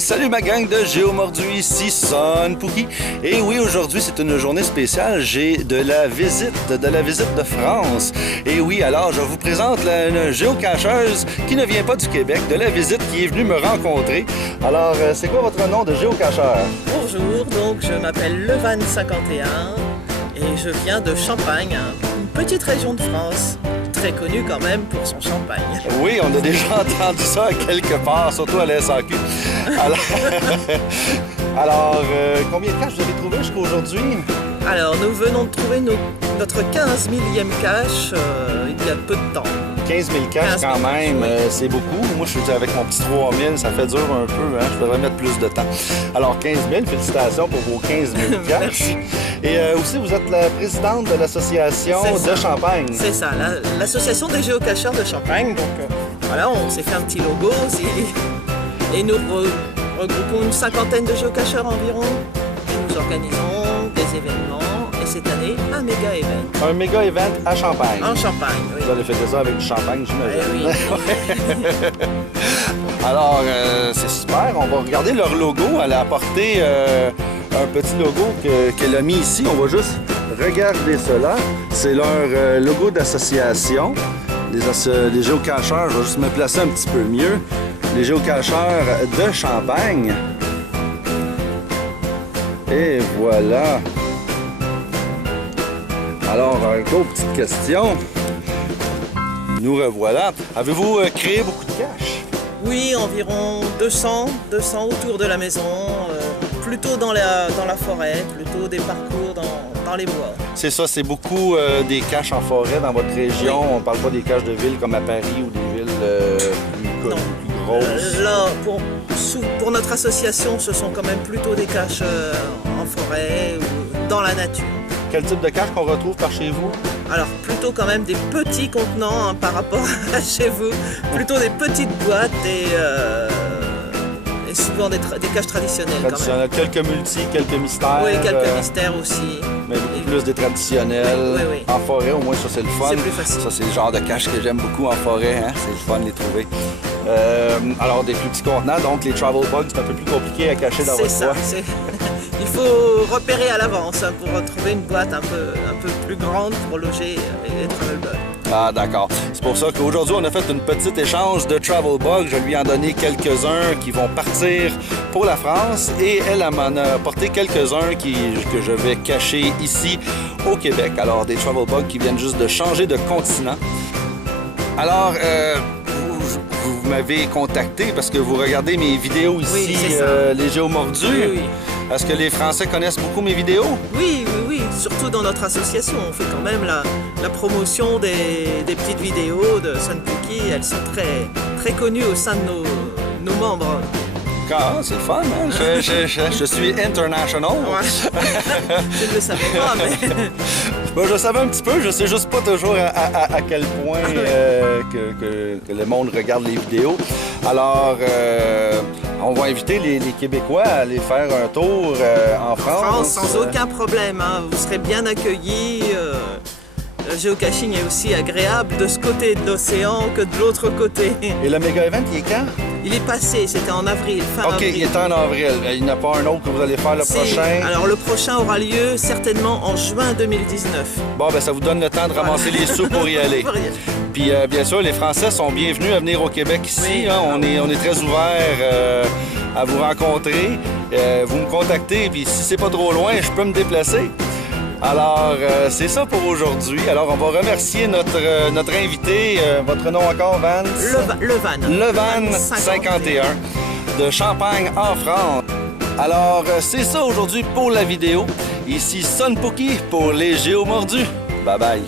Hey, salut ma gang de Géomordu, ici Son Pookie. Et oui, aujourd'hui c'est une journée spéciale, j'ai de la visite de France. Et oui, alors je vous présente une géocacheuse qui ne vient pas du Québec, de la visite qui est venue me rencontrer. Alors, c'est quoi votre nom de géocacheur? Bonjour, donc je m'appelle Levan51 et je viens de Champagne, une petite région de France, très connue quand même pour son champagne. Oui, on a déjà entendu ça quelque part, surtout à la SAQ. Alors, combien de caches vous avez trouvé jusqu'à aujourd'hui? Alors, nous venons de trouver notre 15 millième cache il y a peu de temps. 15 000 caches quand même, c'est beaucoup. Moi, je suis avec mon petit 3 000, ça fait dur un peu, hein? Je devrais mettre plus de temps. Alors, 15 000, félicitations pour vos 15 000 caches. Merci. Et aussi, vous êtes la présidente de l'association de Champagne. C'est ça, l'association des géocacheurs de Champagne. Donc, voilà, on s'est fait un petit logo aussi. Et nous regroupons une cinquantaine de géocacheurs environ. Et nous organisons des événements. Et cette année, un méga event. Un méga event à Champagne. En Champagne, oui. Vous allez fêter ça avec du champagne, j'imagine. Oui. Alors, c'est super. On va regarder leur logo. Elle a apporté un petit logo qu'elle a mis ici. On va juste regarder cela. C'est leur logo d'association. Les géocacheurs, je vais juste me placer un petit peu mieux. Les géocacheurs de Champagne. Et voilà. Alors, encore petite question. Nous revoilà. Avez-vous créé beaucoup de caches? Oui, environ 200 autour de la maison, plutôt dans la forêt, plutôt des parcours dans les bois. C'est ça, c'est beaucoup des caches en forêt dans votre région. Oui. On ne parle pas des caches de ville comme à Paris ou des villes plus grosses. Là, pour notre association, ce sont quand même plutôt des caches en forêt ou dans la nature. Quel type de cache qu'on retrouve par chez vous? Alors, plutôt quand même des petits contenants par rapport à chez vous. Plutôt des petites boîtes et souvent des caches traditionnelles. Traditionnelles, quand même. Quelques multis, quelques mystères. Oui, quelques mystères aussi. Mais beaucoup plus des traditionnels. Oui, oui. En forêt, au moins, ça, c'est le fun. C'est plus facile. Ça, c'est le genre de cache que j'aime beaucoup en forêt. Hein? C'est le fun de les trouver. Alors, des plus petits contenants, donc les travel bugs, c'est un peu plus compliqué à cacher dans votre boîte. Il faut repérer à l'avance pour retrouver une boîte un peu plus grande pour loger les travel bugs. Ah, d'accord. C'est pour ça qu'aujourd'hui, on a fait une petite échange de travel bugs. Je lui ai en donné quelques-uns qui vont partir pour la France et elle m'en a apporté quelques-uns que je vais cacher ici au Québec. Alors, des travel bugs qui viennent juste de changer de continent. Alors, vous m'avez contacté parce que vous regardez mes vidéos ici, oui, les Géomordus. Oui, oui. Est-ce que les Français connaissent beaucoup mes vidéos? Oui, surtout dans notre association. On fait quand même la promotion des petites vidéos de Son Pookie. Elles sont très connues au sein de nos membres. Ah, c'est le fun, hein? Je suis international. Ouais. Je ne le savais pas, mais... Bon, je savais un petit peu, je sais juste pas toujours à quel point que le monde regarde les vidéos. Alors, on va inviter les Québécois à aller faire un tour en France. Sans aucun problème, hein. Vous serez bien accueillis. Le géocaching est aussi agréable de ce côté de l'océan que de l'autre côté. Et le méga event, il est quand? Il est passé, c'était en avril, fin avril. OK, il est en avril. Il n'y en a pas un autre que vous allez faire le prochain? Alors le prochain aura lieu certainement en juin 2019. Bon, ben ça vous donne le temps de ramasser les sous pour y aller. Puis bien sûr, les Français sont bienvenus à venir au Québec ici. Oui. Hein? On est très ouverts à vous rencontrer. Vous me contactez, puis si c'est pas trop loin, je peux me déplacer. Alors, c'est ça pour aujourd'hui. Alors, on va remercier notre invité. Votre nom encore, Vance? Levan 51 de Champagne en France. Alors, c'est ça aujourd'hui pour la vidéo. Ici Son Pookie pour les Géomordus. Bye bye.